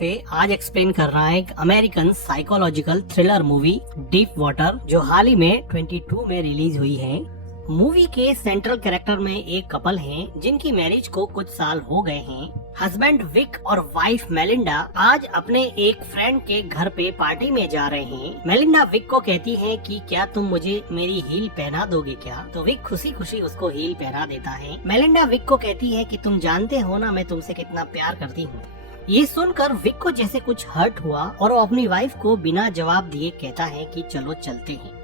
पे आज एक्सप्लेन कर रहा है एक American psychological thriller movie deep water, जो हाल ही में 22 में रिलीज हुई है। मूवी के सेंट्रल कैरेक्टर में एक कपल हैं जिनकी मैरिज को कुछ साल हो गए हैं। हस्बैंड विक और वाइफ मेलिंडा आज अपने एक फ्रेंड के घर पे पार्टी में जा रहे हैं। मेलिंडा विक को कहती है कि क्या तुम मुझे मेरी हील पहना दोगे क्या? तो विक खुशी खुशी उसको हील पहना देता है। मेलिंडा विक को कहती है कि तुम जानते हो ना मैं तुमसे कितना प्यार करती हूँ। ये सुनकर विक को जैसे कुछ हर्ट हुआ और वो अपनी वाइफ को बिना जवाब दिए कहता है कि चलो चलते हैं।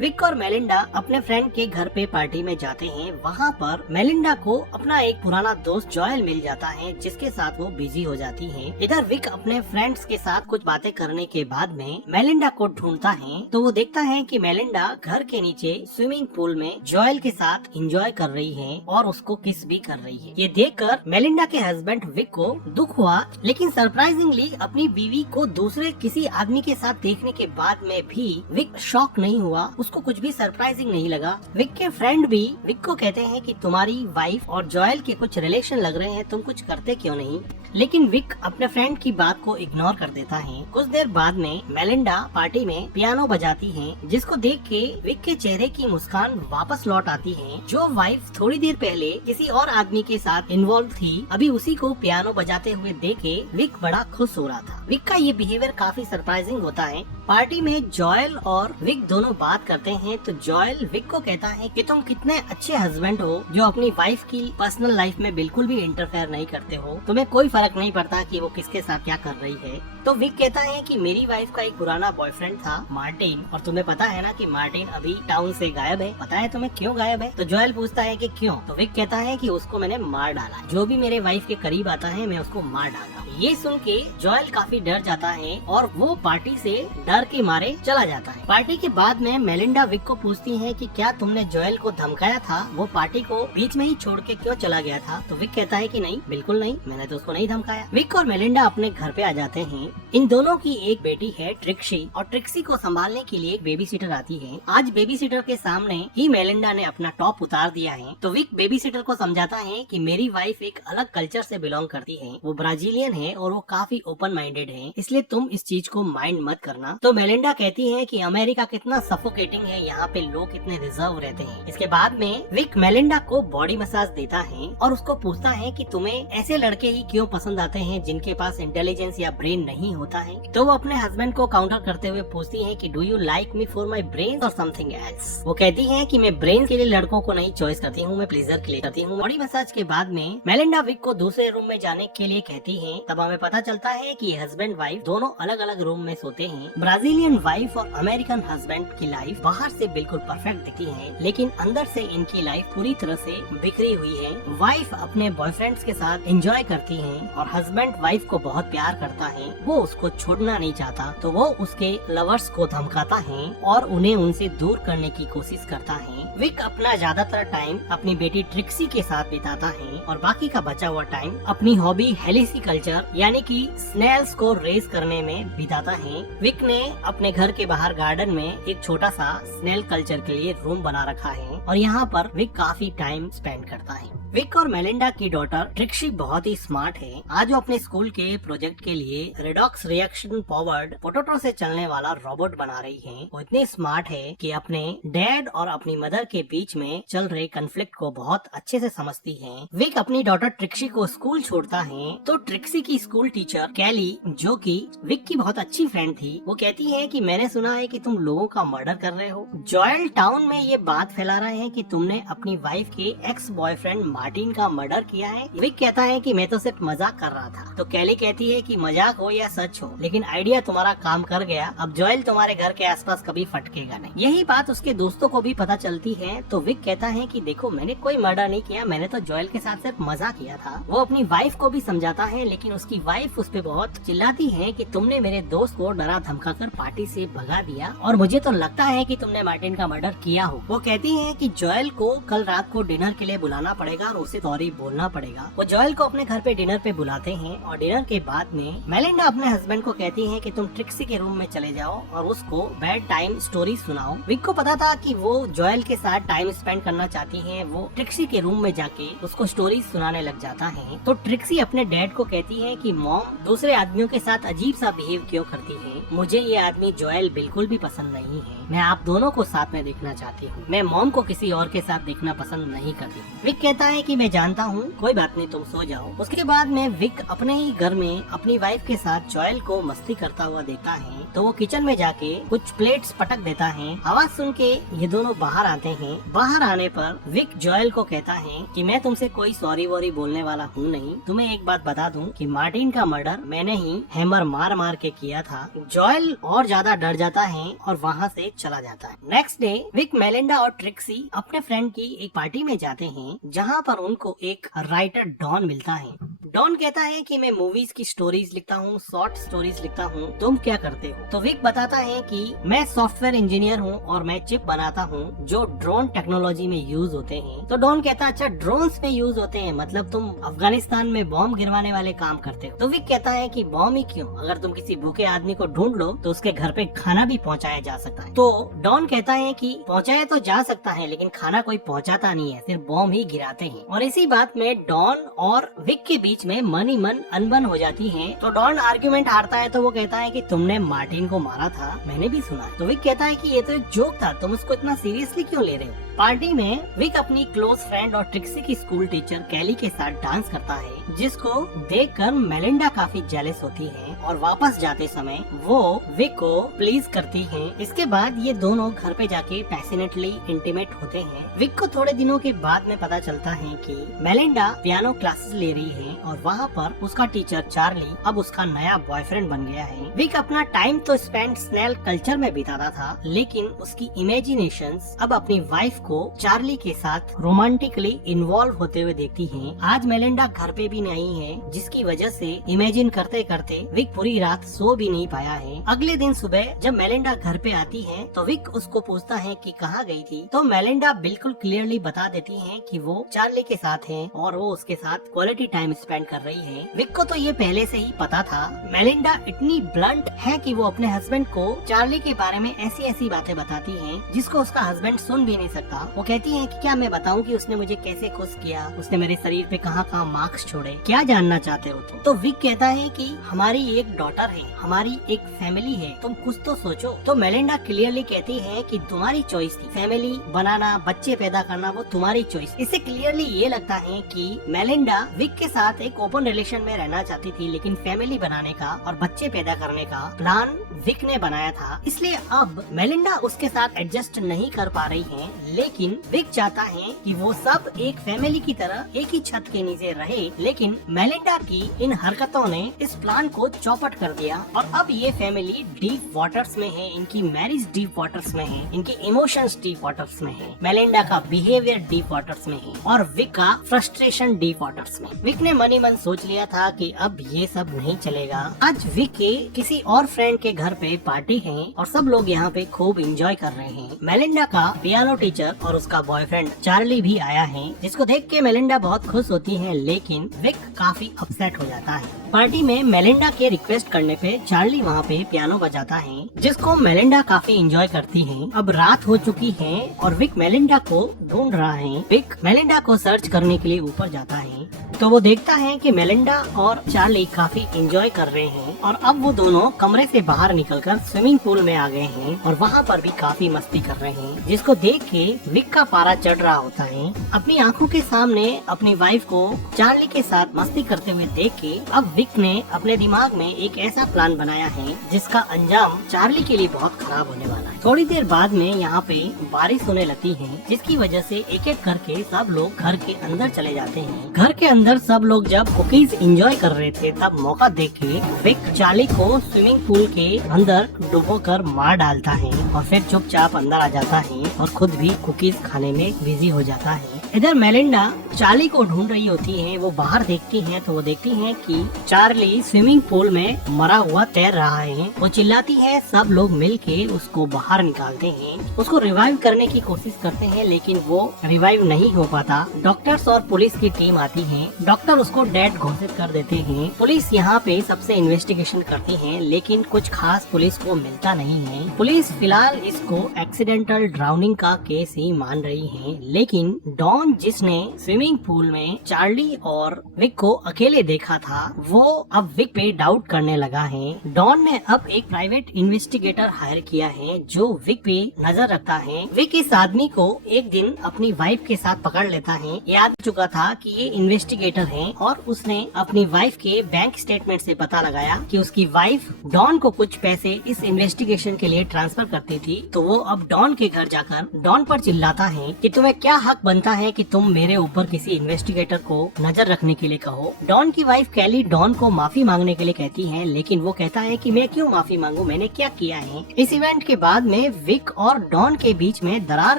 विक और मेलिंडा अपने फ्रेंड के घर पे पार्टी में जाते हैं। वहाँ पर मेलिंडा को अपना एक पुराना दोस्त जॉयल मिल जाता है, जिसके साथ वो बिजी हो जाती है। इधर विक अपने फ्रेंड्स के साथ कुछ बातें करने के बाद में मेलिंडा को ढूंढता है, तो वो देखता है कि मेलिंडा घर के नीचे स्विमिंग पूल में जॉयल के साथ एंजॉय कर रही है और उसको किस भी कर रही है। ये देखकर मेलिंडा के हस्बैंड विक को दुख हुआ, लेकिन सरप्राइजिंगली अपनी बीवी को दूसरे किसी आदमी के साथ देखने के बाद में भी विक शॉक नहीं हुआ। उसको कुछ भी सरप्राइजिंग नहीं लगा। विक के फ्रेंड भी विक को कहते हैं कि तुम्हारी वाइफ और जॉयल के कुछ रिलेशन लग रहे हैं, तुम कुछ करते क्यों नहीं? लेकिन विक अपने फ्रेंड की बात को इग्नोर कर देता है। कुछ देर बाद में मेलिंडा पार्टी में पियानो बजाती है, जिसको देख के विक के चेहरे की मुस्कान वापस लौट आती है। जो वाइफ थोड़ी देर पहले किसी और आदमी के साथ इन्वॉल्व थी, अभी उसी को पियानो बजाते हुए देख के विक बड़ा खुश हो रहा था। विक का ये बिहेवियर काफी सरप्राइजिंग होता है। पार्टी में जॉयल और विक दोनों बात करते हैं, तो जॉयल विक को कहता है कि तुम कितने अच्छे हस्बैंड हो जो अपनी वाइफ की पर्सनल लाइफ में बिल्कुल भी इंटरफेयर नहीं करते हो। तुम्हें कोई फर्क नहीं पड़ता कि वो किसके साथ क्या कर रही है। तो विक कहता है कि मेरी वाइफ का एक पुराना बॉयफ्रेंड था मार्टिन, और तुम्हें पता है ना कि मार्टिन अभी टाउन से गायब है। पता है तुम्हें क्यों गायब है? तो जॉयल पूछता है कि क्यों? तो विक कहता है कि उसको मैंने मार डाला। जो भी मेरे वाइफ के करीब आता है मैं उसको मार डालता हूँ। ये सुन के जॉयल काफी डर जाता है और वो पार्टी से डर के मारे चला जाता है। पार्टी के बाद में मेलिंडा विक को पूछती है कि क्या तुमने जॉयल को धमकाया था? वो पार्टी को बीच में ही छोड़ के क्यों चला गया था? तो विक कहता है कि नहीं, बिल्कुल नहीं, मैंने तो उसको नहीं धमकाया। विक और मेलिंडा अपने घर पे आ जाते हैं। इन दोनों की एक बेटी है ट्रिक्सी, और ट्रिक्सी को संभालने के लिए एक बेबी सीटर आती है। आज बेबी सीटर के सामने ही मेलिंडा ने अपना टॉप उतार दिया है। तो विक बेबी सीटर को समझाता है कि मेरी वाइफ एक अलग कल्चर से बिलोंग करती है, वो ब्राजीलियन है और वो काफी ओपन माइंडेड है, इसलिए तुम इस चीज को माइंड मत करना। तो मेलिंडा कहती है कि अमेरिका कितना सफोकेटिंग है, यहाँ पे लोग कितने रिजर्व रहते हैं। इसके बाद में विक मेलिंडा को बॉडी मसाज देता है और उसको पूछता है कि तुम्हें ऐसे लड़के ही क्यों पसंद आते हैं जिनके पास इंटेलिजेंस या ब्रेन नहीं होता है। तो वो अपने हस्बैंड को काउंटर करते हुए पूछती है कि do you like me for my brain और समथिंग एल्स? वो कहती है कि मैं ब्रेन के लिए लड़कों को नहीं चॉइस करती हूँ, मैं प्लेजर के लिए करती हूँ। बॉडी मसाज के बाद में मेलिंडा विक को दूसरे रूम में जाने के लिए कहती है। तब हमें पता चलता है कि हस्बैंड वाइफ दोनों अलग अलग रूम में सोते हैं। ब्राजीलियन वाइफ और अमेरिकन हस्बैंड की लाइफ बाहर से बिल्कुल परफेक्ट दिखती है, लेकिन अंदर से इनकी लाइफ पूरी तरह से बिखरी हुई है। वाइफ अपने बॉयफ्रेंड्स के साथ एंजॉय करती है और हस्बैंड वाइफ को बहुत प्यार करता है, वो उसको छोड़ना नहीं चाहता, तो वो उसके लवर्स को धमकाता है और उन्हें उनसे दूर करने की कोशिश करता है। विक अपना ज्यादातर टाइम अपनी बेटी ट्रिक्सी के साथ बिताता है और बाकी का बचा हुआ टाइम अपनी हॉबी हेलिसी कल्चर यानी कि स्नेल्स को रेस करने में बिताता है। विक ने अपने घर के बाहर गार्डन में एक छोटा सा स्नेल कल्चर के लिए रूम बना रखा है और यहाँ पर विक काफी टाइम स्पेंड करता है। विक और मेलिंडा की डॉटर ट्रिक्सी बहुत ही स्मार्ट है। आज वो अपने स्कूल के प्रोजेक्ट के लिए रेडॉक्स रिएक्शन पावर्ड पोटैटो से चलने वाला रोबोट बना रही है। वो इतनी स्मार्ट है कि अपने डैड और अपनी मदर के बीच में चल रहे कन्फ्लिक्ट को बहुत अच्छे से समझती है। विक अपनी डॉटर ट्रिक्सी को स्कूल छोड़ता है, तो ट्रिक्सी की स्कूल टीचर कैली, जो कि विक की बहुत अच्छी फ्रेंड थी, वो कहती है कि मैंने सुना है कि तुम लोगों का मर्डर कर रहे हो। जॉयल टाउन में ये बात फैला रहे हैं कि तुमने अपनी वाइफ के एक्स बॉयफ्रेंड मार्टिन का मर्डर किया है। विक कहता है कि मैं तो सिर्फ मजाक कर रहा था। तो कैली कहती है कि मजाक हो या सच हो, लेकिन आइडिया तुम्हारा काम कर गया, अब जॉयल तुम्हारे घर के आसपास कभी फटकेगा नहीं। यही बात उसके दोस्तों को भी पता चलती है। तो विक कहता है कि देखो मैंने कोई मर्डर नहीं किया, मैंने तो जॉयल के साथ सिर्फ मजाक किया था। वो अपनी वाइफ को भी समझाता है, लेकिन उसकी वाइफ उस पे बहुत चिल्लाती है कि तुमने मेरे दोस्त को डरा धमका कर पार्टी से भगा दिया और मुझे तो लगता है कि तुमने मार्टिन का मर्डर किया हो। वो कहती है कि जॉयल को कल रात को डिनर के लिए बुलाना पड़ेगा और उसे सॉरी बोलना पड़ेगा। वो जॉयल को अपने घर पे डिनर पे बुलाते हैं और डिनर के बाद में मेलिंडा अपने हस्बैंड को कहती है कि तुम ट्रिक्सी के रूम में चले जाओ और उसको बेड टाइम स्टोरी सुनाओ। विक को पता था कि वो जॉयल के साथ टाइम स्पेंड करना चाहती है। वो ट्रिक्सी के रूम में जाके उसको स्टोरी सुनाने लग जाता है। तो ट्रिक्सी अपने डैड को कहती है कि मॉम दूसरे आदमियों के साथ अजीब सा बिहेव क्यों करती है, मुझे ये आदमी जॉयल बिल्कुल भी पसंद नहीं है, मैं आप दोनों को साथ में देखना चाहती हूँ, मैं मॉम को किसी और के साथ देखना पसंद नहीं करती। विक कहता है कि मैं जानता हूँ, कोई बात नहीं, तुम सो जाओ। उसके बाद में विक अपने ही घर में अपनी वाइफ के साथ जॉयल को मस्ती करता हुआ देखता है। तो वो किचन में जाके कुछ प्लेट्स पटक देता है। आवाज सुन के ये दोनों बाहर आते हैं। बाहर आने पर विक जॉयल को कहता है कि मैं तुमसे कोई सॉरी वॉरी बोलने वाला हूँ नहीं, तुम्हें एक बात बता दूं कि मार्टिन का मर्डर मैंने ही हैमर मार मार के किया था। जॉयल और ज्यादा डर जाता है और वहाँ से चला जाता है। नेक्स्ट डे विक, मेलिंडा और ट्रिक्सी अपने फ्रेंड की एक पार्टी में जाते हैं जहाँ पर उनको एक राइटर डॉन मिलता है। डॉन कहता है कि मैं मूवीज की स्टोरीज लिखता हूँ, शॉर्ट स्टोरीज लिखता हूँ, तुम क्या करते हो? तो विक बताता है कि मैं सॉफ्टवेयर इंजीनियर हूँ और मैं चिप बनाता हूँ जो ड्रोन टेक्नोलॉजी में यूज होते हैं। तो डॉन कहता है अच्छा ड्रोन्स में यूज होते हैं, मतलब तुम अफगानिस्तान में बॉम्ब गिरवाने वाले काम करते हो। तो विक कहता है कि बॉम्ब ही क्यों, अगर तुम किसी भूखे आदमी को ढूंढ लो तो उसके घर पे खाना भी पहुँचाया जा सकता है। तो डॉन कहता है कि पहुँचाया तो जा सकता है लेकिन खाना कोई पहुँचाता नहीं है, सिर्फ बॉम्ब ही गिराते हैं। और इसी बात में डॉन और विक के बीच में मन ही मन अनबन हो जाती है। तो डॉन आर्ग्यूमेंट हारता है तो वो कहता है कि तुमने मार्टिन को मारा था, मैंने भी सुना। तो विक कहता है कि ये तो एक जोक था, तुम उसको इतना सीरियसली क्यों ले रहे हो? पार्टी में विक अपनी क्लोज फ्रेंड और ट्रिक्सी की स्कूल टीचर कैली के साथ डांस करता है, जिसको देखकर मेलिंडा काफी जेलस होती है और वापस जाते समय वो विक को प्लीज करती है। इसके बाद ये दोनों घर पे जाके पैशनेटली इंटीमेट होते हैं। विक को थोड़े दिनों के बाद में पता चलता है कि मेलिंडा पियानो क्लासेस ले रही है और वहाँ पर उसका टीचर चार्ली अब उसका नया बॉयफ्रेंड बन गया है। विक अपना टाइम तो स्पेंड स्नेल कल्चर में बिताता था, लेकिन उसकी इमेजिनेशंस अब अपनी वाइफ को चार्ली के साथ रोमांटिकली इन्वॉल्व होते हुए देखती है। आज मेलिंडा घर पे भी नहीं है, जिसकी वजह से इमेजिन करते करते विक पूरी रात सो भी नहीं पाया है। अगले दिन सुबह जब मेलिंडा घर पे आती है तो विक उसको पूछता है कि कहाँ गई थी। तो मेलिंडा बिल्कुल क्लियरली बता देती है कि वो चार्ली के साथ है और वो उसके साथ क्वालिटी टाइम स्पेंड कर रही है। विक को तो ये पहले से ही पता था। मेलिंडा इतनी ब्लंट है कि वो अपने हस्बैंड को चार्ली के बारे में ऐसी ऐसी बातें बताती है जिसको उसका हस्बैंड सुन भी नहीं सकता। वो कहती है कि क्या मैं बताऊं कि उसने मुझे कैसे खुश किया, उसने मेरे शरीर पे कहाँ कहाँ मार्क्स छोड़े, क्या जानना चाहते हो तुम? तो विक कहता है कि हमारी एक डॉटर है, हमारी एक फैमिली है, तुम कुछ तो सोचो। तो मेलिंडा क्लियरली कहती है कि तुम्हारी चॉइस थी, फैमिली बनाना, बच्चे पैदा करना वो तुम्हारी चॉइस। इससे क्लियरली ये लगता है कि मेलिंडा विक के साथ एक ओपन रिलेशन में रहना चाहती थी, लेकिन फैमिली बनाने का और बच्चे पैदा करने का प्लान विक ने बनाया था। इसलिए अब मेलिंडा उसके साथ एडजस्ट नहीं कर पा रही है, लेकिन विक चाहता है कि वो सब एक फैमिली की तरह एक ही छत के नीचे रहे। लेकिन मेलिंडा की इन हरकतों ने इस प्लान को चौपट कर दिया और अब ये फैमिली डीप वाटर्स में है, इनकी मैरिज डीप वाटर्स में है, इनकी इमोशंस डीप वाटर्स में है, मेलिंडा का बिहेवियर डीप वाटर्स में है और विक का फ्रस्ट्रेशन डीप वाटर्स में। विक ने मन ही मन सोच लिया था कि अब ये सब नहीं चलेगा। आज विक के किसी और फ्रेंड के घर पे पार्टी है और सब लोग यहाँ पे खूब एंजॉय कर रहे हैं। मेलिंडा का पियानो टीचर और उसका बॉयफ्रेंड चार्ली भी आया है, जिसको देख के मेलिंडा बहुत खुश होती है, लेकिन विक काफी अपसेट हो जाता है। पार्टी में मेलिंडा के रिक्वेस्ट करने पे चार्ली वहाँ पे पियानो बजाता है, जिसको मेलिंडा काफी एंजॉय करती है। अब रात हो चुकी है और विक मेलिंडा को ढूंढ रहा है। विक मेलिंडा को सर्च करने के लिए ऊपर जाता है तो वो देखता है कि मेलिंडा और चार्ली काफी एंजॉय कर रहे हैं और अब वो दोनों कमरे से बाहर निकलकर स्विमिंग पूल में आ गए हैं और वहाँ पर भी काफी मस्ती कर रहे हैं, जिसको देख के विक का पारा चढ़ रहा होता है। अपनी आंखों के सामने अपनी वाइफ को चार्ली के साथ मस्ती करते हुए देख के अब विक ने अपने दिमाग में एक ऐसा प्लान बनाया है जिसका अंजाम चार्ली के लिए बहुत खराब होने वाला है। थोड़ी देर बाद में यहाँ पे बारिश होने लगती है, जिसकी वजह से एक एक करके सब लोग घर के अंदर चले जाते हैं। घर के अंदर सब लोग जब कुकीज एंजॉय कर रहे थे तब मौका देख के विक चार्ली को स्विमिंग पूल के अंदर डुबोकर मार डालता है और फिर चुपचाप अंदर आ जाता है और खुद भी कुकीज खाने में बिजी हो जाता है। इधर मेलिंडा चार्ली को ढूंढ रही होती है। वो बाहर देखती हैं तो वो देखती हैं कि चार्ली स्विमिंग पूल में मरा हुआ तैर रहा है। वो चिल्लाती है, सब लोग मिलके उसको बाहर निकालते हैं, उसको रिवाइव करने की कोशिश करते हैं लेकिन वो रिवाइव नहीं हो पाता। डॉक्टर्स और पुलिस की टीम आती है। डॉक्टर उसको डेड घोषित कर देते हैं। पुलिस यहाँ पे सबसे इन्वेस्टिगेशन करती है लेकिन कुछ खास पुलिस को मिलता नहीं है। पुलिस फिलहाल इसको एक्सीडेंटल ड्राउनिंग का केस ही मान रही है, लेकिन डॉन जिसने स्विमिंग पूल में चार्ली और विक को अकेले देखा था वो अब विक पे डाउट करने लगा है। डॉन ने अब एक प्राइवेट इन्वेस्टिगेटर हायर किया है जो विक पे नजर रखता है। विक इस आदमी को एक दिन अपनी वाइफ के साथ पकड़ लेता है। याद चुका था कि ये इन्वेस्टिगेटर है और उसने अपनी वाइफ के बैंक स्टेटमेंट से पता लगाया कि उसकी वाइफ डॉन को कुछ पैसे इस इन्वेस्टिगेशन के लिए ट्रांसफर करती थी। तो वो अब डॉन के घर जाकर डॉन पर चिल्लाता है कि तुम्हें क्या हक बनता है कि तुम मेरे ऊपर किसी इन्वेस्टिगेटर को नजर रखने के लिए कहो। डॉन की वाइफ कैली डॉन को माफी मांगने के लिए कहती है लेकिन वो कहता है कि मैं क्यों माफी मांगू, मैंने क्या किया है। इस इवेंट के बाद में विक और डॉन के बीच में दरार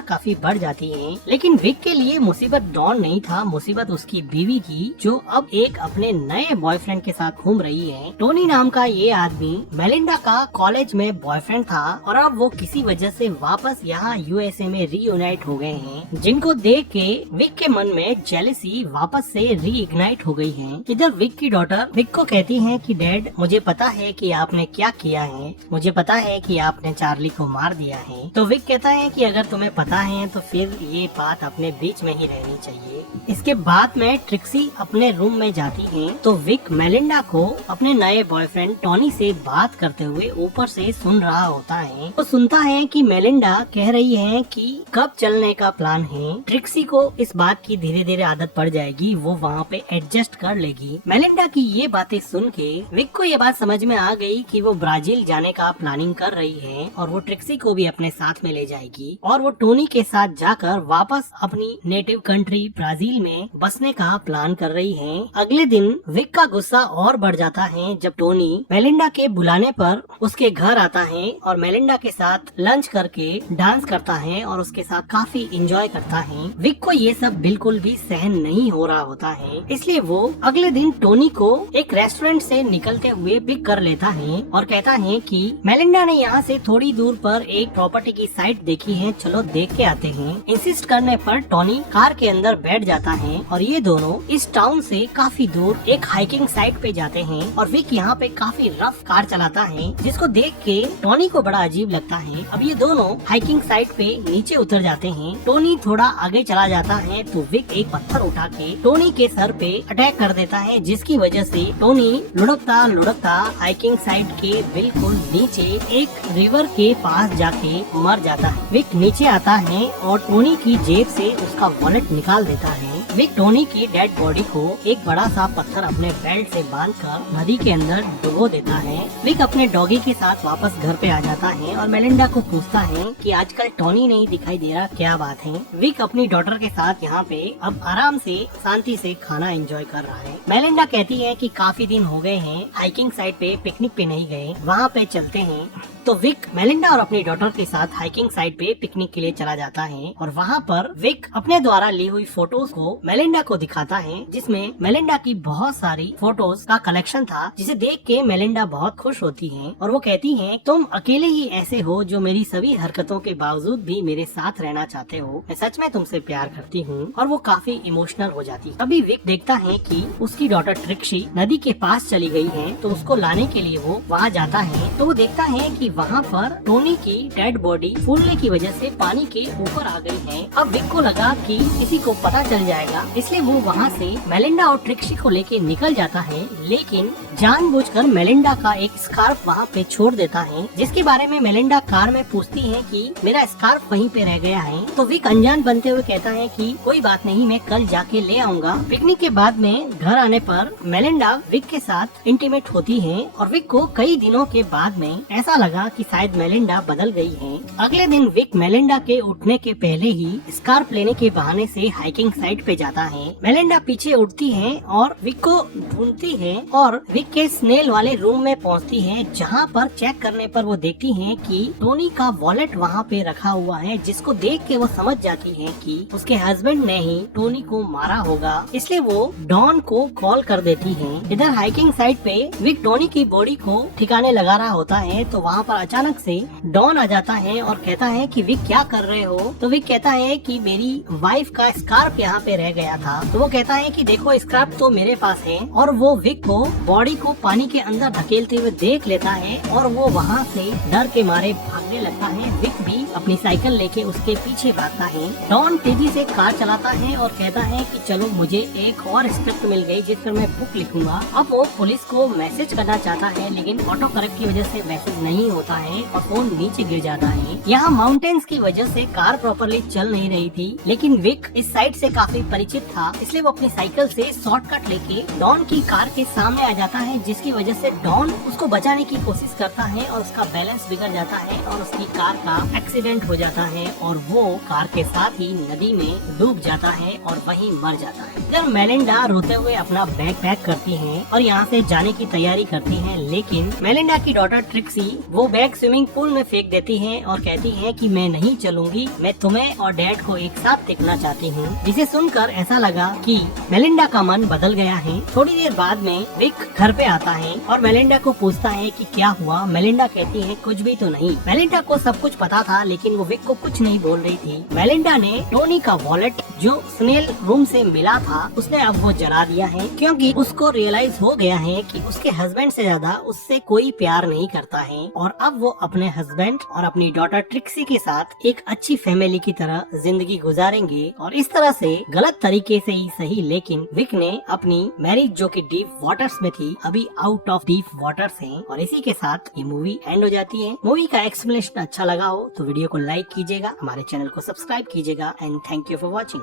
काफी बढ़ जाती है, लेकिन विक के लिए मुसीबत डॉन नहीं था, मुसीबत उसकी बीवी थी जो अब एक अपने नए बॉयफ्रेंड के साथ घूम रही है। टोनी नाम का ये आदमी मेलिंडा का कॉलेज में बॉयफ्रेंड था और अब वो किसी वजह से वापस यहाँ यूएसए में रीयूनाइट हो गए हैं, जिनको देख के विक के मन में जेलसी वापस से रीइग्नाइट हो गई है। इधर विक की डॉटर विक को कहती है कि डैड मुझे पता है कि आपने क्या किया है, मुझे पता है कि आपने चार्ली को मार दिया है। तो विक कहता है कि अगर तुम्हें पता है तो फिर ये बात अपने बीच में ही रहनी चाहिए। इसके बाद में ट्रिक्सी अपने रूम में जाती है तो विक मेलिंडा को अपने नए बॉयफ्रेंड टॉनी से बात करते हुए ऊपर से सुन रहा होता है। वो सुनता है कि मेलिंडा कह रही है कि कब चलने का प्लान है। ट्रिक्सी को इस बात की धीरे धीरे आदत पड़ जाएगी, वो वहाँ पे एडजस्ट कर लेगी। मेलिंडा की ये बातें सुन के विक को ये बात समझ में आ गई कि वो ब्राजील जाने का प्लानिंग कर रही है और वो ट्रिक्सी को भी अपने साथ में ले जाएगी और वो टोनी के साथ जाकर वापस अपनी नेटिव कंट्री ब्राजील में बसने का प्लान कर रही है। अगले दिन विक का गुस्सा और बढ़ जाता है जब टोनी मेलिंडा के बुलाने पर उसके घर आता है और मेलिंडा के साथ लंच करके डांस करता है और उसके साथ काफी एंजॉय करता है। विक को ये सब बिल्कुल भी सहन नहीं हो रहा होता है, इसलिए वो अगले दिन टोनी को एक रेस्टोरेंट से निकलते हुए पिक कर लेता है और कहता है कि मेलिंडा ने यहाँ से थोड़ी दूर पर एक प्रॉपर्टी की साइट देखी है, चलो देख के आते हैं। इंसिस्ट करने पर टोनी कार के अंदर बैठ जाता है और ये दोनों इस टाउन से काफी दूर एक हाइकिंग साइट पे जाते हैं और विक यहाँ पे काफी रफ कार चलाता है जिसको देख के टोनी को बड़ा अजीब लगता है। अब ये दोनों हाइकिंग साइट पे नीचे उतर जाते हैं। टोनी थोड़ा आगे चला जाता है तो विक एक पत्थर उठा के टोनी के सर पे अटैक कर देता है, जिसकी वजह से टोनी लुढ़कता लुढ़कता हाइकिंग साइट के बिल्कुल नीचे एक रिवर के पास जाके मर जाता है। विक नीचे आता है और टोनी की जेब से उसका वॉलेट निकाल देता है। विक टोनी की डेड बॉडी को एक बड़ा सा पत्थर अपने बेल्ट से बांधकर नदी के अंदर डुबो देता है। विक अपने डॉगी के साथ वापस घर पे आ जाता है और मेलिंडा को पूछता है कि आजकल टोनी नहीं दिखाई दे रहा, क्या बात है। विक अपनी डॉटर के साथ यहाँ पे अब आराम से शांति से खाना एंजॉय कर रहा है। मेलिंडा कहती है कि काफी दिन हो गए हैं हाइकिंग साइट पे पिकनिक पे नहीं गए, वहाँ पे चलते हैं। तो विक मेलिंडा और अपनी डॉटर के साथ हाइकिंग साइट पे पिकनिक के लिए चला जाता है और वहाँ पर विक अपने द्वारा ली हुई फोटोज को मेलिंडा को दिखाता है, जिसमें मेलिंडा की बहुत सारी फोटोज का कलेक्शन था, जिसे देख के मेलिंडा बहुत खुश होती है और वो कहती है तुम अकेले ही ऐसे हो जो मेरी सभी हरकतों के बावजूद भी मेरे साथ रहना चाहते हो, मैं सच में तुमसे प्यार करती हूँ। और वो काफी इमोशनल हो जाती है। तभी विक देखता है कि उसकी डॉटर ट्रिक्सी नदी के पास चली गई है, तो उसको लाने के लिए वो वहाँ जाता है। तो वो देखता है कि वहाँ पर टोनी की डेड बॉडी फूलने की वजह से पानी के ऊपर आ गई है। अब विक को लगा कि किसी को पता चल जाएगा, इसलिए वो वहाँ से मेलिंडा और ट्रिक्सी को लेके निकल जाता है, लेकिन जानबूझकर मेलिंडा का एक स्कार्फ वहाँ पे छोड़ देता है, जिसके बारे में मेलिंडा कार में पूछती है कि मेरा स्कार्फ वहीं पे रह गया है। तो विक अनजान बनते हुए कहता है कि कोई बात नहीं, मैं कल जाके ले आऊंगा। पिकनिक के बाद में घर आने पर मेलिंडा विक के साथ इंटीमेट होती है और विक को कई दिनों के बाद में ऐसा लगा लगा कि शायद मेलिंडा बदल गई है। अगले दिन विक मेलिंडा के उठने के पहले ही स्कार्फ लेने के बहाने से हाइकिंग साइट पे जाता है। मेलिंडा पीछे उठती है और विक को ढूंढती है और विक के स्नेल वाले रूम में पहुंचती है, जहां पर चेक करने पर वो देखती है कि टोनी का वॉलेट वहां पे रखा हुआ है, जिसको देख के वो समझ जाती है कि उसके हस्बैंड ने ही टोनी को मारा होगा। इसलिए वो डॉन को कॉल कर देती है। इधर हाइकिंग साइट पे विक टोनी की बॉडी को ठिकाने लगा रहा होता है, तो वहाँ पर अचानक से डॉन आ जाता है और कहता है कि विक क्या कर रहे हो। तो विक कहता है कि मेरी वाइफ का स्कार्फ यहाँ पे रह गया था। तो वो कहता है कि देखो स्कार्फ तो मेरे पास है, और वो विक को बॉडी को पानी के अंदर धकेलते हुए देख लेता है और वो वहाँ से डर के मारे भागने लगता है। विक भी अपनी साइकिल लेके उसके पीछे भागता है। डॉन तेजी से कार चलाता है और कहता है कि चलो मुझे एक और स्क्रिप्ट मिल गई जिस पर मैं बुक लिखूंगा। अब वो पुलिस को मैसेज करना चाहता है, लेकिन ऑटो करेक्ट की वजह से मैसेज नहीं होता है और फोन नीचे गिर जाता है। यहाँ माउंटेन्स की वजह से कार प्रॉपरली चल नहीं रही थी, लेकिन विक इस साइड से काफी परिचित था, इसलिए वो अपनी साइकिल से शॉर्टकट लेके डॉन की कार के सामने आ जाता है, जिसकी वजह से डॉन उसको बचाने की कोशिश करता है और उसका बैलेंस बिगड़ जाता है और उसकी कार का एक्सीडेंट हो जाता है और वो कार के साथ ही नदी में डूब जाता है और वहीं मर जाता है। इधर मेलिंडा रोते हुए अपना बैग पैक करती है और यहाँ से जाने की तैयारी करती है, लेकिन मेलिंडा की डॉटर ट्रिक्सी वो बैग स्विमिंग पूल में फेंक देती है और कहती है कि मैं नहीं चलूंगी, मैं तुम्हें और डैड को एक साथ देखना चाहती हूँ। जिसे सुनकर ऐसा लगा कि मेलिंडा का मन बदल गया है। थोड़ी देर बाद में विक घर पे आता है और मेलिंडा को पूछता है कि क्या हुआ। मेलिंडा कहती है कुछ भी तो नहीं। मेलिंडा को सब कुछ पता था, लेकिन वो विक को कुछ नहीं बोल रही थी। मेलिंडा ने टोनी का वॉलेट जो स्नेल रूम से मिला था उसने अब वो जला दिया है, क्योंकि उसको रियलाइज हो गया है कि उसके हस्बैंड से ज्यादा उससे कोई प्यार नहीं करता है और अब वो अपने हस्बैंड और अपनी डॉटर ट्रिक्सी के साथ एक अच्छी फैमिली की तरह जिंदगी गुजारेंगे। और इस तरह से गलत तरीके से ही सही, लेकिन विक ने अपनी मैरिज जो कि डीप वाटर्स में थी अभी आउट ऑफ डीप वाटर्स है। और इसी के साथ ये मूवी एंड हो जाती है। मूवी का एक्सप्लेनेशन अच्छा लगा हो तो वीडियो को लाइक कीजिएगा, हमारे चैनल को सब्सक्राइब कीजिएगा and thank you for watching.